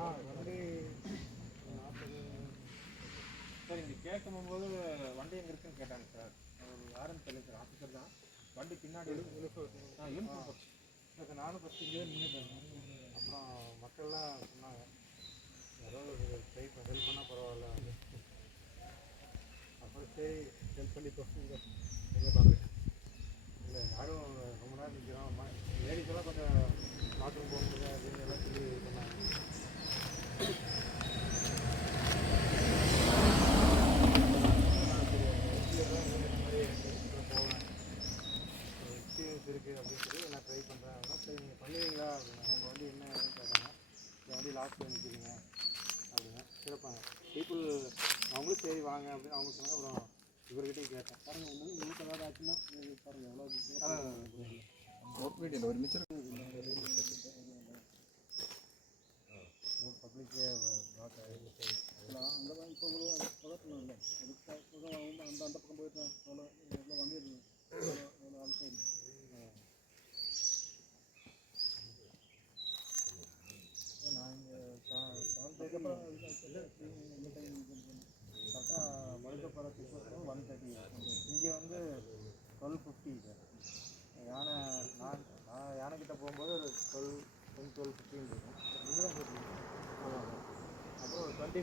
வண்டி 40. சார் இங்கே கேட்கும்போது வண்டி எங்கே இருக்குன்னு கேட்டாங்க சார். ஒரு யாருன்னு தெரியல சார், ஆஃபீஸர் தான். வண்டி பின்னாடி யூனிஃபார்ம் போச்சு சார். நானும் ஃபஸ்ட்டு இங்கே நின்றுட்டேன். அப்புறம் மக்கள்லாம் சொன்னாங்க ஏதாவது ஹெல்ப் பண்ணால் பரவாயில்ல. அப்புறம் சரி ஹெல்ப் பண்ணி போங்க எங்கே பார்க்குறேன். இல்லை யாரும் ரொம்ப நேரம் நிற்கிறோம், லேடிஸெல்லாம் கொஞ்சம் பாத்ரூம் போக முடியாது அப்படின்னு எல்லாம் சொல்லி சொன்னாங்க. இருக்குது அப்படின்னு சொல்லி நான் ட்ரை பண்ணுறேன். அதனால் சரி நீங்கள் பண்ணுவீங்களா அப்படின்னா, அவங்க வந்து என்ன கேட்டாங்க, என் வண்டி லாஸ்ட்டில் நிற்கிறீங்க அப்படின்னா சிறப்பாங்க பீப்புள். அவங்களும் சரி வாங்க அப்படின்னு அவங்க சொன்னாங்க. அப்புறம் இவர்கிட்டையும் கேட்டேன், பாருங்கள் ஒன்று உங்களுக்கு ஏதாவது ஆச்சுன்னா பாருங்கள் எவ்வளோ வீடியோவில் ஒரு மிச்சம் பப்ளிக்கே அங்கே தான் இப்போ பதட்டணும் இல்லை. அதுக்கு அந்த பக்கம் போயிட்டு எவ்வளோ வண்டி இருக்குது, எவ்வளோ ஆளுக்கு நான் இங்கே 7 இந்த டைம் கரெக்டாக மருதப்பற 130. இங்கே வந்து 1250 சார். யானை நான் யானைக்கிட்ட போகும்போது ஒரு 12-15 இருக்கும். நீங்கள் தான் போட்டீங்க. ஆமாம் சார். அப்புறம் ஒரு 20